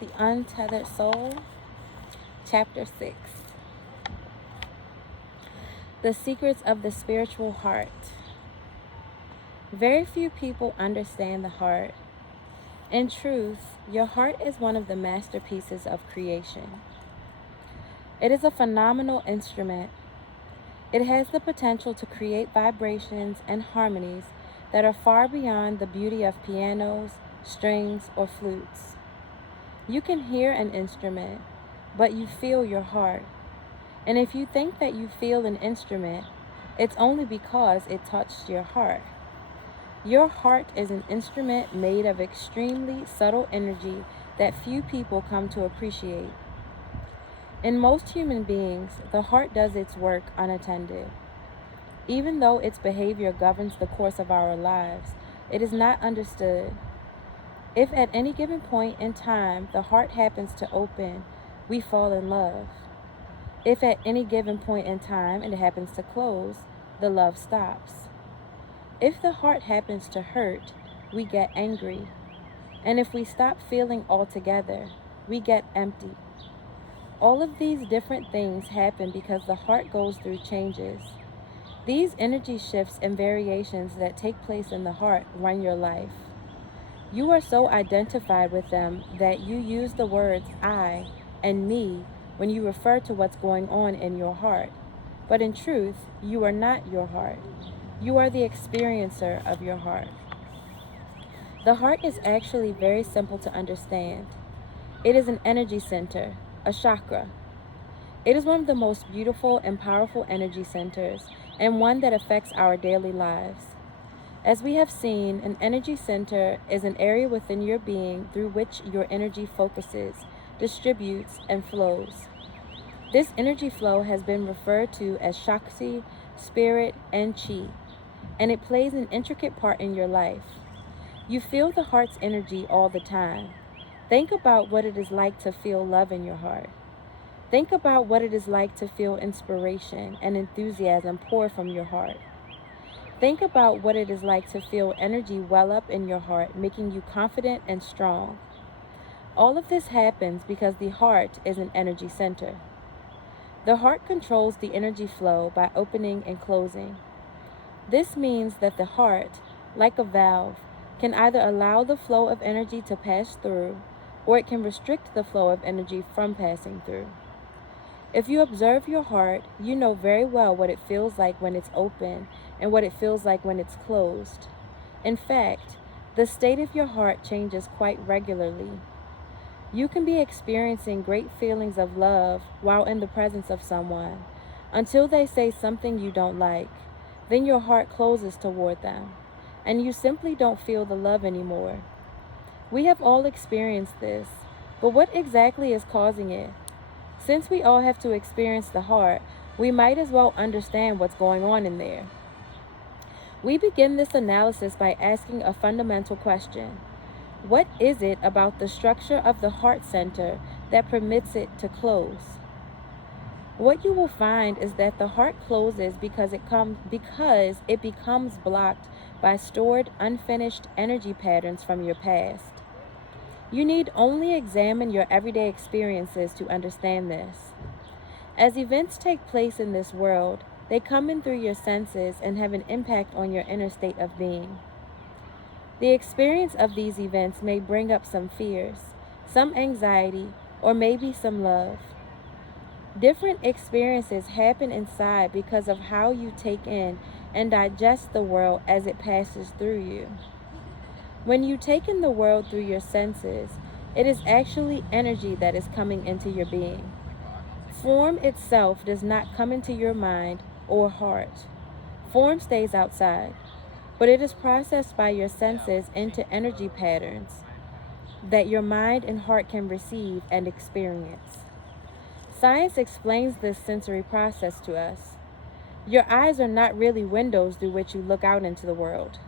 The Untethered Soul, Chapter 6. The Secrets of the Spiritual Heart. Very few people understand the heart. In truth, your heart is one of the masterpieces of creation. It is a phenomenal instrument. It has the potential to create vibrations and harmonies that are far beyond the beauty of pianos, strings, or flutes. You can hear an instrument, but you feel your heart. And if you think that you feel an instrument, it's only because it touched your heart. Your heart is an instrument made of extremely subtle energy that few people come to appreciate. In most human beings, the heart does its work unattended. Even though its behavior governs the course of our lives, it is not understood. If at any given point in time the heart happens to open, we fall in love. If at any given point in time it happens to close, the love stops. If the heart happens to hurt, we get angry. And if we stop feeling altogether, we get empty. All of these different things happen because the heart goes through changes. These energy shifts and variations that take place in the heart run your life. You are so identified with them that you use the words I and me when you refer to what's going on in your heart. But in truth, you are not your heart. You are the experiencer of your heart. The heart is actually very simple to understand. It is an energy center, a chakra. It is one of the most beautiful and powerful energy centers, and one that affects our daily lives. As we have seen, an energy center is an area within your being through which your energy focuses, distributes, and flows. This energy flow has been referred to as Shakti, Spirit, and Chi, and it plays an intricate part in your life. You feel the heart's energy all the time. Think about what it is like to feel love in your heart. Think about what it is like to feel inspiration and enthusiasm pour from your heart. Think about what it is like to feel energy well up in your heart, making you confident and strong. All of this happens because the heart is an energy center. The heart controls the energy flow by opening and closing. This means that the heart, like a valve, can either allow the flow of energy to pass through, or it can restrict the flow of energy from passing through. If you observe your heart, you know very well what it feels like when it's open and what it feels like when it's closed. In fact, the state of your heart changes quite regularly. You can be experiencing great feelings of love while in the presence of someone, until they say something you don't like. Then your heart closes toward them, and you simply don't feel the love anymore. We have all experienced this, but what exactly is causing it? Since we all have to experience the heart, we might as well understand what's going on in there. We begin this analysis by asking a fundamental question. What is it about the structure of the heart center that permits it to close? What you will find is that the heart closes because it becomes blocked by stored, unfinished energy patterns from your past. You need only examine your everyday experiences to understand this. As events take place in this world, they come in through your senses and have an impact on your inner state of being. The experience of these events may bring up some fears, some anxiety, or maybe some love. Different experiences happen inside because of how you take in and digest the world as it passes through you. When you take in the world through your senses, it is actually energy that is coming into your being. Form itself does not come into your mind or heart. Form stays outside, but it is processed by your senses into energy patterns that your mind and heart can receive and experience. Science explains this sensory process to us. Your eyes are not really windows through which you look out into the world.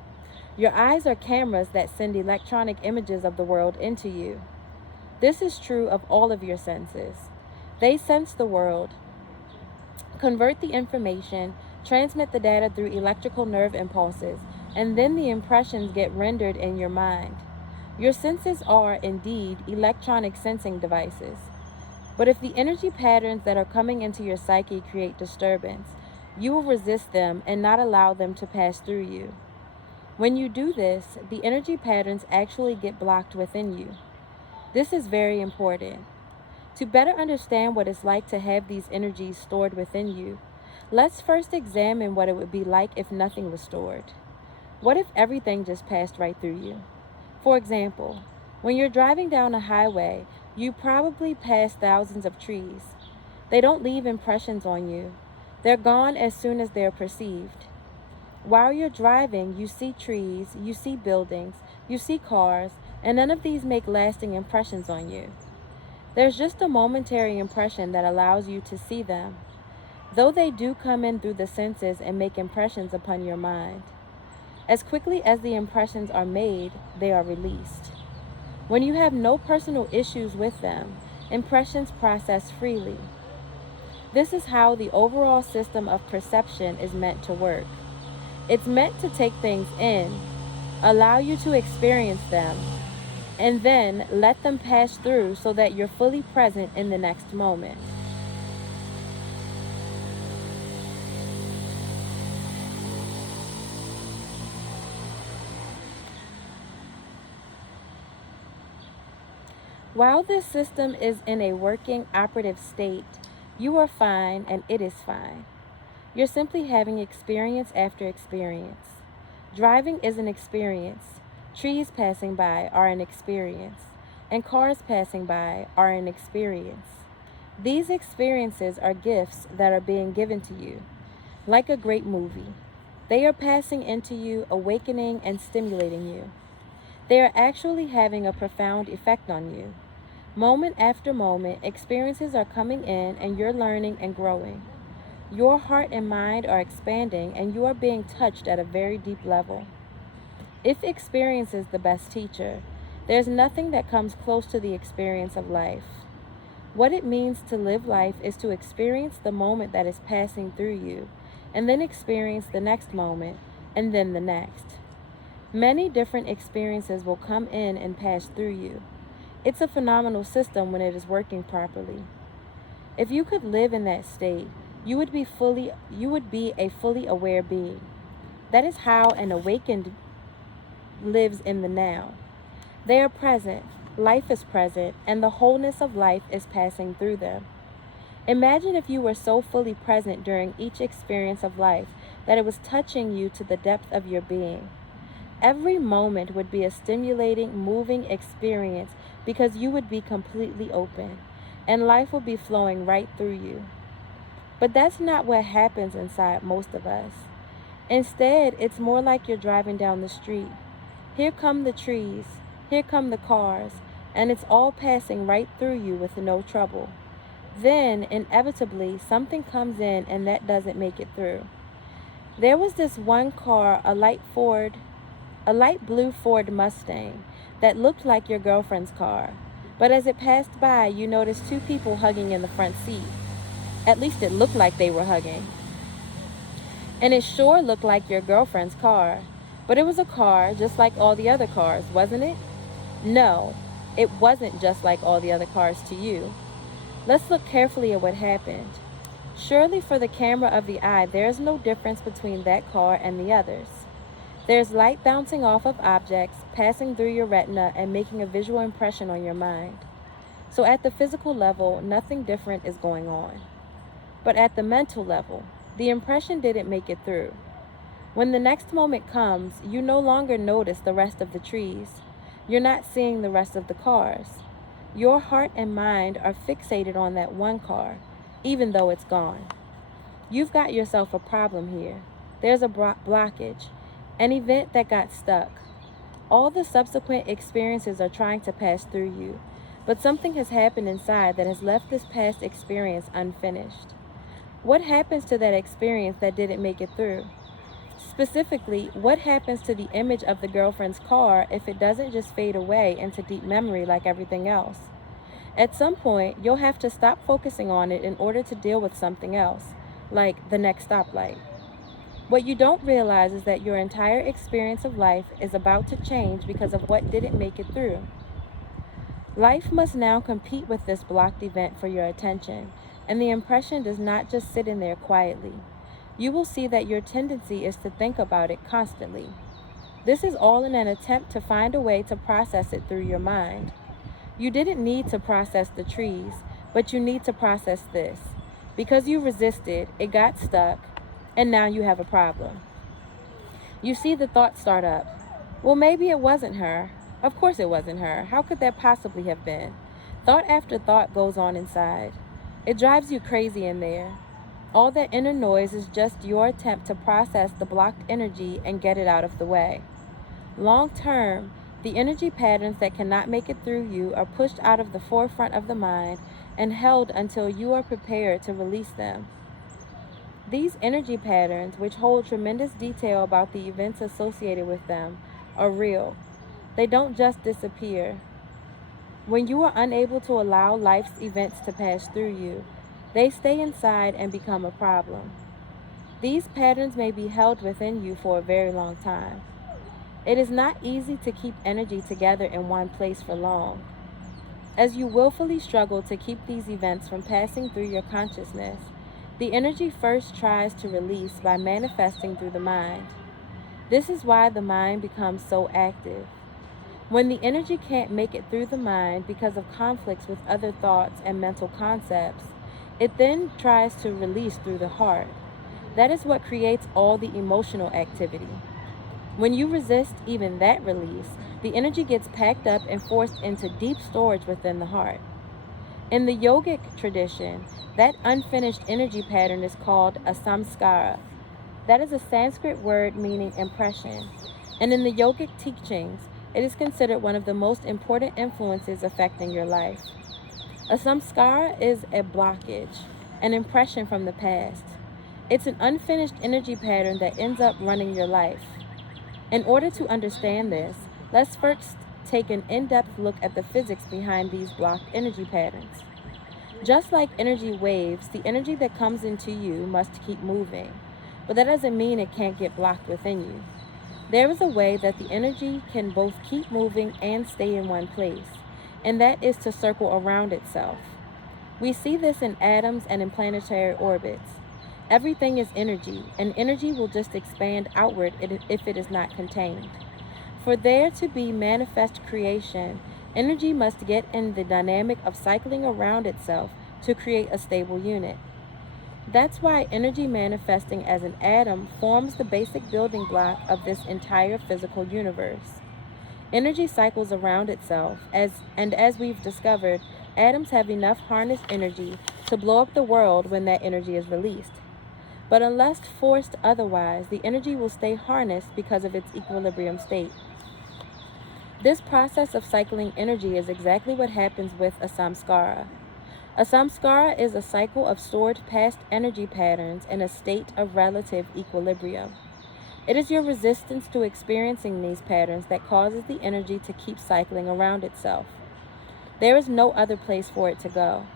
Your eyes are cameras that send electronic images of the world into you. This is true of all of your senses. They sense the world, convert the information, transmit the data through electrical nerve impulses, and then the impressions get rendered in your mind. Your senses are, indeed, electronic sensing devices. But if the energy patterns that are coming into your psyche create disturbance, you will resist them and not allow them to pass through you. When you do this, the energy patterns actually get blocked within you. This is very important. To better understand what it's like to have these energies stored within you, let's first examine what it would be like if nothing was stored. What if everything just passed right through you? For example, when you're driving down a highway, you probably pass thousands of trees. They don't leave impressions on you. They're gone as soon as they're perceived. While you're driving, you see trees, you see buildings, you see cars, and none of these make lasting impressions on you. There's just a momentary impression that allows you to see them, though they do come in through the senses and make impressions upon your mind. As quickly as the impressions are made, they are released. When you have no personal issues with them, impressions process freely. This is how the overall system of perception is meant to work. It's meant to take things in, allow you to experience them, and then let them pass through so that you're fully present in the next moment. While this system is in a working operative state, you are fine and it is fine. You're simply having experience after experience. Driving is an experience. Trees passing by are an experience. And cars passing by are an experience. These experiences are gifts that are being given to you, like a great movie. They are passing into you, awakening and stimulating you. They are actually having a profound effect on you. Moment after moment, experiences are coming in and you're learning and growing. Your heart and mind are expanding and you are being touched at a very deep level. If experience is the best teacher, there's nothing that comes close to the experience of life. What it means to live life is to experience the moment that is passing through you, and then experience the next moment, and then the next. Many different experiences will come in and pass through you. It's a phenomenal system when it is working properly. If you could live in that state, you would be a fully aware being. That is how an awakened lives in the now. They are present, life is present, and the wholeness of life is passing through them. Imagine if you were so fully present during each experience of life that it was touching you to the depth of your being. Every moment would be a stimulating, moving experience because you would be completely open, and life would be flowing right through you. But that's not what happens inside most of us. Instead, it's more like you're driving down the street. Here come the trees, here come the cars, and it's all passing right through you with no trouble. Then, inevitably, something comes in and that doesn't make it through. There was this one car, a light blue Ford Mustang, that looked like your girlfriend's car. But as it passed by, you noticed two people hugging in the front seat. At least it looked like they were hugging. And it sure looked like your girlfriend's car. But it was a car just like all the other cars, wasn't it? No, it wasn't just like all the other cars to you. Let's look carefully at what happened. Surely for the camera of the eye, there is no difference between that car and the others. There's light bouncing off of objects, passing through your retina and making a visual impression on your mind. So at the physical level, nothing different is going on. But at the mental level, the impression didn't make it through. When the next moment comes, you no longer notice the rest of the trees. You're not seeing the rest of the cars. Your heart and mind are fixated on that one car, even though it's gone. You've got yourself a problem here. There's a blockage, an event that got stuck. All the subsequent experiences are trying to pass through you, but something has happened inside that has left this past experience unfinished. What happens to that experience that didn't make it through? Specifically, what happens to the image of the girlfriend's car if it doesn't just fade away into deep memory like everything else? At some point, you'll have to stop focusing on it in order to deal with something else, like the next stoplight. What you don't realize is that your entire experience of life is about to change because of what didn't make it through. Life must now compete with this blocked event for your attention, and the impression does not just sit in there quietly. You will see that your tendency is to think about it constantly. This is all in an attempt to find a way to process it through your mind. You didn't need to process the trees, but you need to process this. Because you resisted, it got stuck, and now you have a problem. You see the thought start up. Well, maybe it wasn't her. Of course it wasn't her. How could that possibly have been? Thought after thought goes on inside. It drives you crazy in there. All that inner noise is just your attempt to process the blocked energy and get it out of the way. Long term, the energy patterns that cannot make it through you are pushed out of the forefront of the mind and held until you are prepared to release them. These energy patterns, which hold tremendous detail about the events associated with them, are real. They don't just disappear. When you are unable to allow life's events to pass through you, they stay inside and become a problem. These patterns may be held within you for a very long time. It is not easy to keep energy together in one place for long. As you willfully struggle to keep these events from passing through your consciousness, the energy first tries to release by manifesting through the mind. This is why the mind becomes so active. When the energy can't make it through the mind because of conflicts with other thoughts and mental concepts, it then tries to release through the heart. That is what creates all the emotional activity. When you resist even that release, the energy gets packed up and forced into deep storage within the heart. In the yogic tradition, that unfinished energy pattern is called a samskara. That is a Sanskrit word meaning impression. And in the yogic teachings, it is considered one of the most important influences affecting your life. A samskara is a blockage, an impression from the past. It's an unfinished energy pattern that ends up running your life. In order to understand this, let's first take an in-depth look at the physics behind these blocked energy patterns. Just like energy waves, the energy that comes into you must keep moving, but that doesn't mean it can't get blocked within you. There is a way that the energy can both keep moving and stay in one place, and that is to circle around itself. We see this in atoms and in planetary orbits. Everything is energy, and energy will just expand outward if it is not contained. For there to be manifest creation, energy must get in the dynamic of cycling around itself to create a stable unit. That's why energy manifesting as an atom forms the basic building block of this entire physical universe. Energy cycles around itself, and as we've discovered, atoms have enough harnessed energy to blow up the world when that energy is released. But unless forced otherwise, the energy will stay harnessed because of its equilibrium state. This process of cycling energy is exactly what happens with a samskara. A samskara is a cycle of stored past energy patterns in a state of relative equilibrium. It is your resistance to experiencing these patterns that causes the energy to keep cycling around itself. There is no other place for it to go.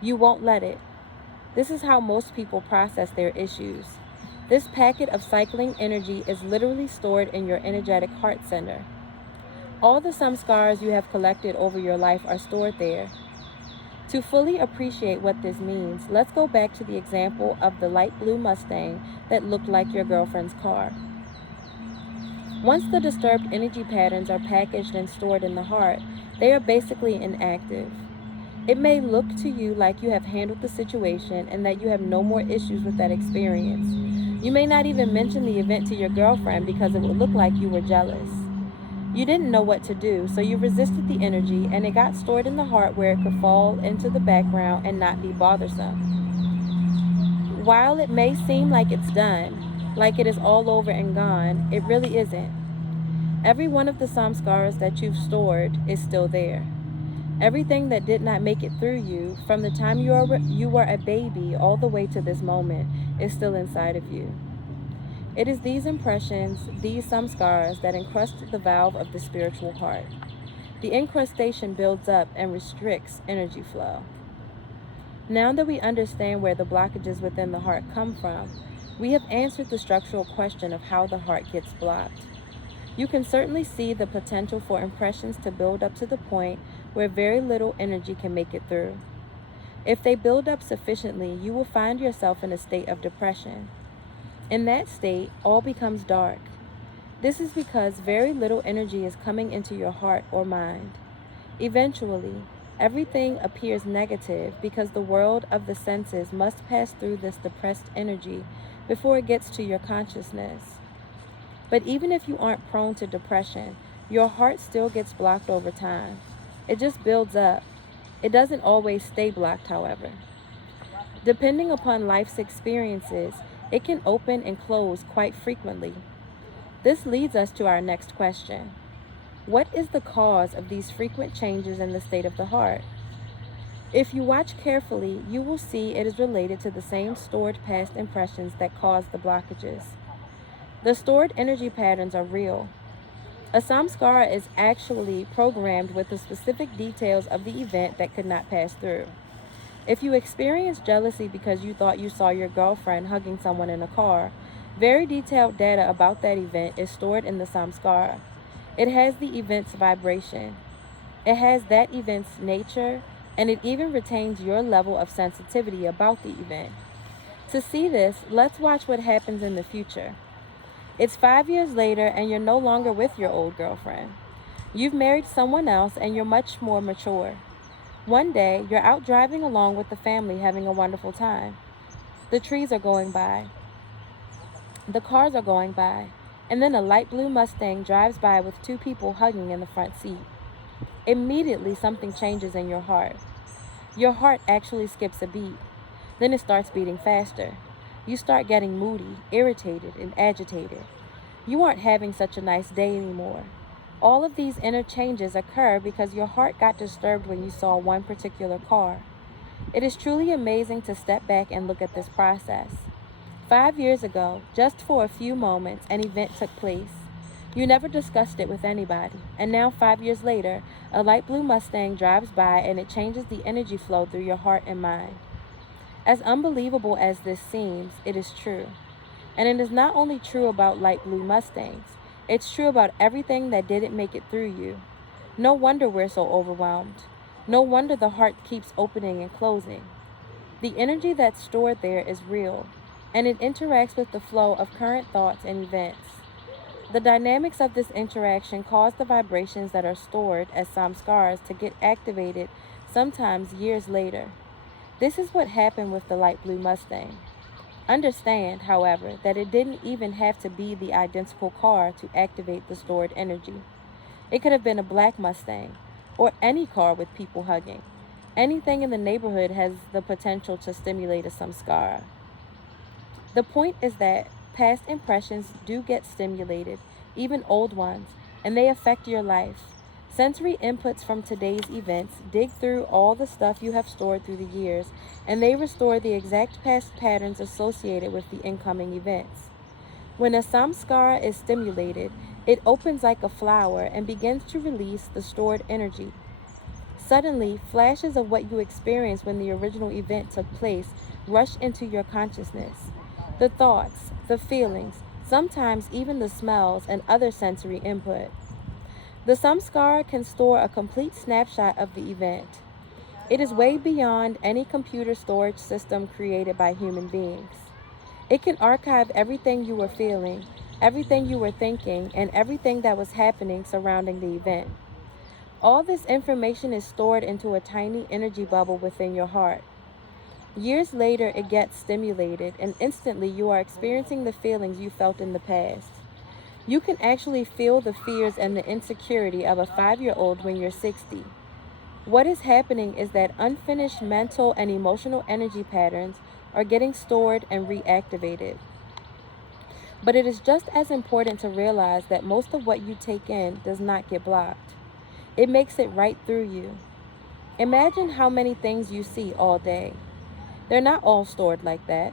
You won't let it. This is how most people process their issues. This packet of cycling energy is literally stored in your energetic heart center. All the samskaras you have collected over your life are stored there. To fully appreciate what this means, let's go back to the example of the light blue Mustang that looked like your girlfriend's car. Once the disturbed energy patterns are packaged and stored in the heart, they are basically inactive. It may look to you like you have handled the situation and that you have no more issues with that experience. You may not even mention the event to your girlfriend because it would look like you were jealous. You didn't know what to do, so you resisted the energy and it got stored in the heart where it could fall into the background and not be bothersome. While it may seem like it's done, like it is all over and gone, it really isn't. Every one of the samskaras that you've stored is still there. Everything that did not make it through you, from the time you were a baby all the way to this moment, is still inside of you. It is these impressions, these samskaras, that encrust the valve of the spiritual heart. The incrustation builds up and restricts energy flow. Now that we understand where the blockages within the heart come from, we have answered the structural question of how the heart gets blocked. You can certainly see the potential for impressions to build up to the point where very little energy can make it through. If they build up sufficiently, you will find yourself in a state of depression. In that state, all becomes dark. This is because very little energy is coming into your heart or mind. Eventually, everything appears negative because the world of the senses must pass through this depressed energy before it gets to your consciousness. But even if you aren't prone to depression, your heart still gets blocked over time. It just builds up. It doesn't always stay blocked, however. Depending upon life's experiences, it can open and close quite frequently. This leads us to our next question. What is the cause of these frequent changes in the state of the heart? If you watch carefully, you will see it is related to the same stored past impressions that cause the blockages. The stored energy patterns are real. A samskara is actually programmed with the specific details of the event that could not pass through. If you experience jealousy because you thought you saw your girlfriend hugging someone in a car, very detailed data about that event is stored in the samskara. It has the event's vibration. It has that event's nature, and it even retains your level of sensitivity about the event. To see this, let's watch what happens in the future. It's 5 years later, and you're no longer with your old girlfriend. You've married someone else, and you're much more mature. One day, you're out driving along with the family having a wonderful time. The trees are going by. The cars are going by, and then a light blue Mustang drives by with two people hugging in the front seat. Immediately, something changes in your heart. Your heart actually skips a beat. Then it starts beating faster. You start getting moody, irritated, and agitated. You aren't having such a nice day anymore. All of these inner changes occur because your heart got disturbed when you saw one particular car. It is truly amazing to step back and look at this process. 5 years ago, just for a few moments, an event took place. You never discussed it with anybody, and now 5 years later, a light blue Mustang drives by and it changes the energy flow through your heart and mind. As unbelievable as this seems, it is true. And it is not only true about light blue Mustangs, it's true about everything that didn't make it through you. No wonder we're so overwhelmed. No wonder the heart keeps opening and closing. The energy that's stored there is real, and it interacts with the flow of current thoughts and events. The dynamics of this interaction cause the vibrations that are stored as samskaras to get activated sometimes years later. This is what happened with the light blue Mustang. Understand, however, that it didn't even have to be the identical car to activate the stored energy. It could have been a black Mustang, or any car with people hugging. Anything in the neighborhood has the potential to stimulate a samskara. The point is that past impressions do get stimulated, even old ones, and they affect your life. Sensory inputs from today's events dig through all the stuff you have stored through the years, and they restore the exact past patterns associated with the incoming events. When a samskara is stimulated, it opens like a flower and begins to release the stored energy. Suddenly, flashes of what you experienced when the original event took place rush into your consciousness. The thoughts, the feelings, sometimes even the smells and other sensory input. The samskara can store a complete snapshot of the event. It is way beyond any computer storage system created by human beings. It can archive everything you were feeling, everything you were thinking, and everything that was happening surrounding the event. All this information is stored into a tiny energy bubble within your heart. Years later, it gets stimulated, and instantly you are experiencing the feelings you felt in the past. You can actually feel the fears and the insecurity of a 5-year-old when you're 60. What is happening is that unfinished mental and emotional energy patterns are getting stored and reactivated. But it is just as important to realize that most of what you take in does not get blocked. It makes it right through you. Imagine how many things you see all day. They're not all stored like that.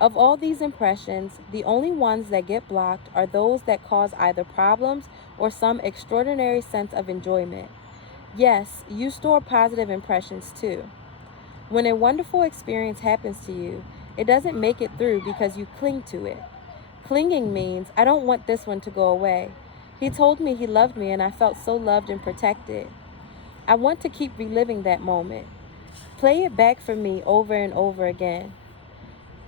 Of all these impressions, the only ones that get blocked are those that cause either problems or some extraordinary sense of enjoyment. Yes, you store positive impressions too. When a wonderful experience happens to you, It doesn't make it through because you cling to it. Clinging means, I don't want this one to go away. He told me he loved me and I felt so loved and protected. I want to keep reliving that moment. Play it back for me over and over again.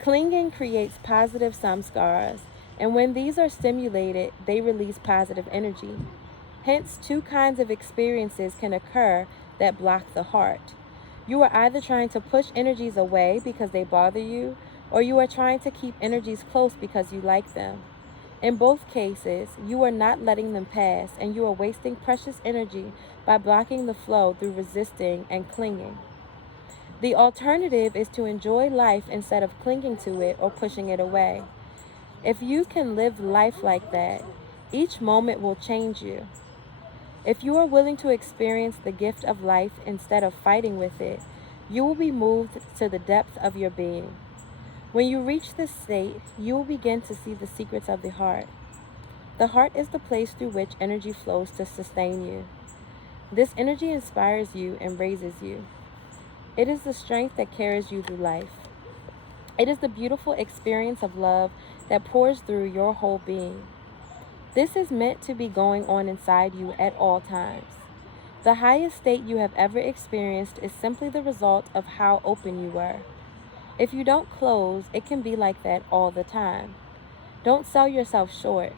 Clinging creates positive samskaras, and when these are stimulated, they release positive energy. Hence, two kinds of experiences can occur that block the heart. You are either trying to push energies away because they bother you, or you are trying to keep energies close because you like them. In both cases, you are not letting them pass, and you are wasting precious energy by blocking the flow through resisting and clinging. The alternative is to enjoy life instead of clinging to it or pushing it away. If you can live life like that, each moment will change you. If you are willing to experience the gift of life instead of fighting with it, you will be moved to the depth of your being. When you reach this state, you will begin to see the secrets of the heart. The heart is the place through which energy flows to sustain you. This energy inspires you and raises you. It is the strength that carries you through life. It is the beautiful experience of love that pours through your whole being. This is meant to be going on inside you at all times. The highest state you have ever experienced is simply the result of how open you were. If you don't close, it can be like that all the time. Don't sell yourself short.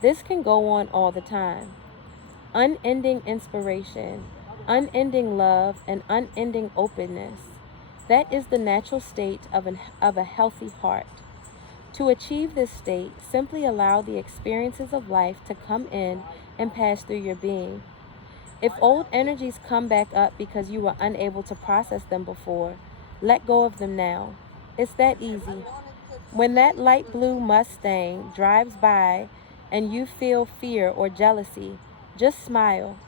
This can go on all the time. Unending inspiration, unending love, and unending openness. That is the natural state of a healthy heart. To achieve this state, simply allow the experiences of life to come in and pass through your being. If old energies come back up because you were unable to process them before, let go of them now. It's that easy. When that light blue Mustang drives by and you feel fear or jealousy, just smile.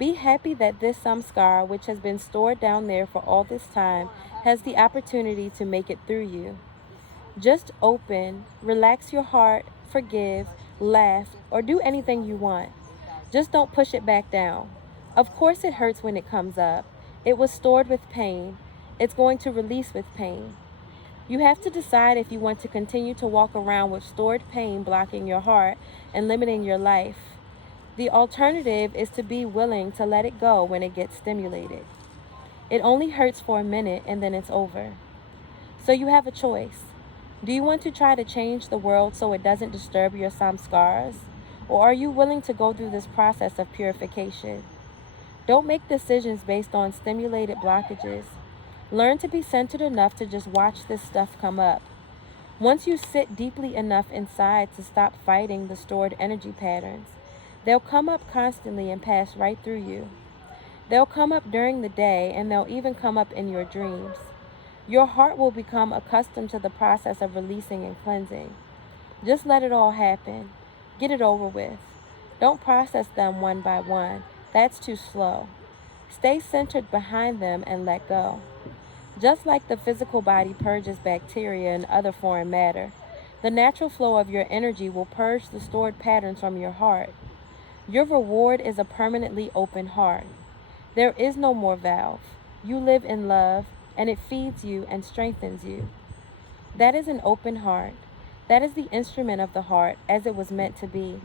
Be happy that this samskar, which has been stored down there for all this time, has the opportunity to make it through you. Just open, relax your heart, forgive, laugh, or do anything you want. Just don't push it back down. Of course it hurts when it comes up. It was stored with pain. It's going to release with pain. You have to decide if you want to continue to walk around with stored pain blocking your heart and limiting your life. The alternative is to be willing to let it go when it gets stimulated. It only hurts for a minute and then it's over. So you have a choice. Do you want to try to change the world so it doesn't disturb your samskaras? Or are you willing to go through this process of purification? Don't make decisions based on stimulated blockages. Learn to be centered enough to just watch this stuff come up. Once you sit deeply enough inside to stop fighting the stored energy patterns, they'll come up constantly and pass right through you. They'll come up during the day and they'll even come up in your dreams. Your heart will become accustomed to the process of releasing and cleansing. Just let it all happen. Get it over with. Don't process them one by one. That's too slow. Stay centered behind them and let go. Just like the physical body purges bacteria and other foreign matter, the natural flow of your energy will purge the stored patterns from your heart. Your reward is a permanently open heart. There is no more valve. You live in love, and it feeds you and strengthens you. That is an open heart. That is the instrument of the heart as it was meant to be.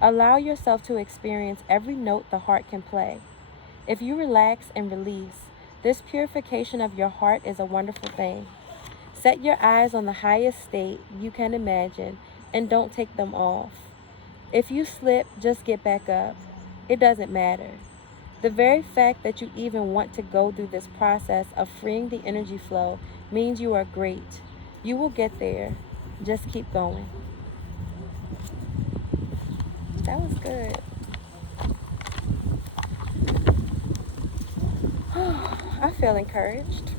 Allow yourself to experience every note the heart can play. If you relax and release, this purification of your heart is a wonderful thing. Set your eyes on the highest state you can imagine and don't take them off. If you slip, just get back up. It doesn't matter. The very fact that you even want to go through this process of freeing the energy flow means you are great. You will get there. Just keep going. That was good. I feel encouraged.